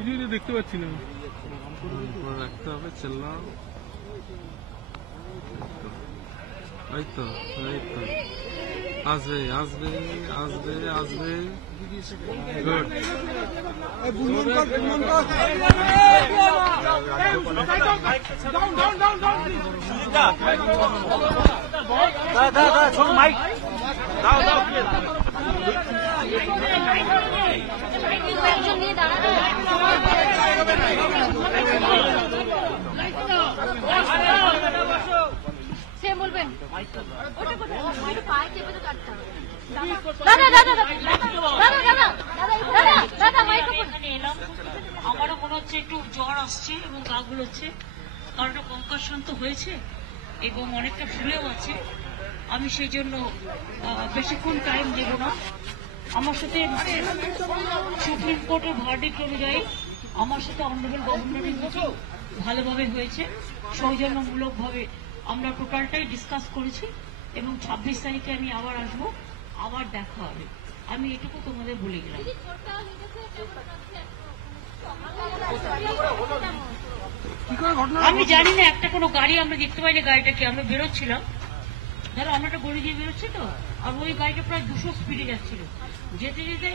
কিছুই তো দেখতে পাচ্ছি না। রাখতে হবে চেল্লাও। এই তো আসবে আসবে আসবে আসবে। গুড। মাইক দাও দাও সে বলবেন পায়ে চেপে তো কাটতে হবে। দাদা দাদা দাদা দাদা দাদা দাদা এখানে এলাম, আমারও মনে হচ্ছে একটু জ্বর আসছে এবং গা গুলোচ্ছে, কারণ কঙ্কাশন তো হয়েছে এবং অনেকটা ফুলেও আছে। আমি সেই জন্য বেশিক্ষণ টাইম দেব না। আমার সাথে সুপ্রিম কোর্টের ভার্ডিক্ট অনুযায়ী আমার সাথে অনারেবল গভর্নরের মিটিং ভালোভাবে হয়েছে, সৌজন্যমূলকভাবে আমরা টোটালটাই ডিসকাস করেছি এবং 26 তারিখে আমি আবার আসবো, আবার দেখা হবে। আমি এটুকু তোমাদের বলে গেলাম। আমি জানি না, একটা কোনো গাড়ি আমরা দেখতে পাইনি, গাড়িটাকে আমরা বেরোচ্ছিলাম, ধরো আমরা একটা গড়ি দিয়ে বেরোচ্ছি তো, আর ওই গাড়িটা প্রায় 200 স্পিডে যাচ্ছিল, যেতে যেতে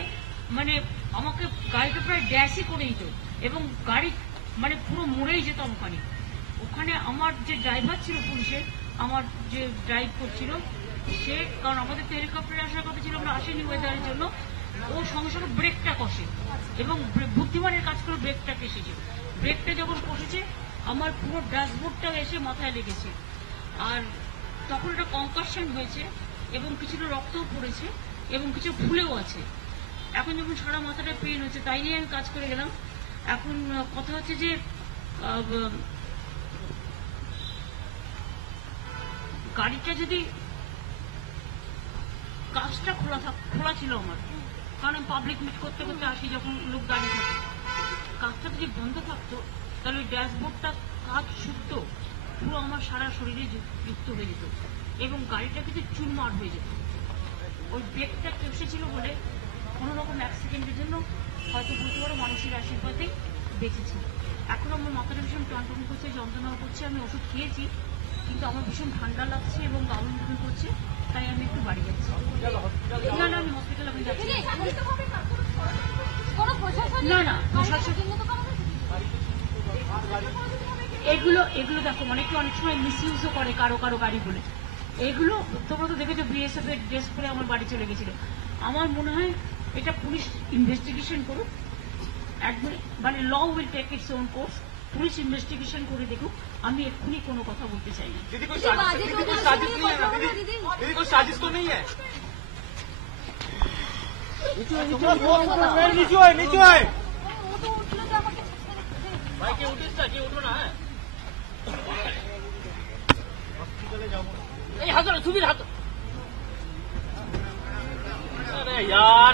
মানে আমাকে গাড়িটা প্রায় ড্যাশই করে দিত এবং গাড়ি মানে পুরো মরেই যেতাম ওখানে। ওখানে আমার যে ড্রাইভার ছিল পুলিশের, আমার যে ড্রাইভ করছিল সে, কারণ আমাদের তো হেলিকপ্টারে আসার কথা ছিল, আমরা আসেনি ওয়েদারের জন্য, ও সঙ্গে সঙ্গে ব্রেকটা কষে এবং বুদ্ধিমানের কাজ করে ব্রেকটা কেসেছে। ব্রেকটা যখন কষেছে আমার পুরো ড্যাশবোর্ডটা এসে মাথায় লেগেছে, আর তখন একটা কনকাশন হয়েছে এবং কিছুটা রক্তও পড়েছে এবং কিছু ফুলেও আছে। এখন যখন সারা মাথাটা পেন হচ্ছে, তাই নিয়ে আমি কাজ করে গেলাম। এখন কথা হচ্ছে যে গাড়িটা যদি কাজটা খোলা ছিল আমার, কারণ আমি পাবলিক মিট করতে করতে আসি যখন লোক দাঁড়িয়ে থাকে, কাজটা যদি বন্ধ থাকতো তাহলে ওই ড্যাশবোর্ডটা কাজ শুদ্ধ পুরো আমার সারা শরীরে যুক্ত হয়ে যেত এবং গাড়িটা কিন্তু চুরমার হয়ে যেত। ওই ব্রেকটা কেসেছিল বলে কোনো রকম অ্যাক্সিডেন্টের জন্য হয়তো বলতে পারো মানুষের আশীর্বাদে বেঁচেছি। এখন আমার মাথাটা ভীষণ টনটন করছে, যন্ত্রণা করছে, আমি ওষুধ খেয়েছি, কিন্তু আমার ভীষণ ঠান্ডা লাগছে এবং গাউন বমি করছে, তাই আমি একটু বাড়ি যাচ্ছি। না না, আমি হসপিটাল এখন যাচ্ছি না। না এগুলো দেখো অনেকে অনেক সময় মিসইউজও করে কারো কারো গাড়ি বলে। এগুলো তোমরা তো দেখেছো বিএসএফ এর ড্রেস পরে আমার বাড়ি চলে গেছিল। আমার মনে হয় এটা পুলিশ ইনভেস্টিগেশন করুক, মানে law will take its own course. Police investigation করে দেখুক, আমি এক্ষুনি কোনো কথা বলতে চাই না। यार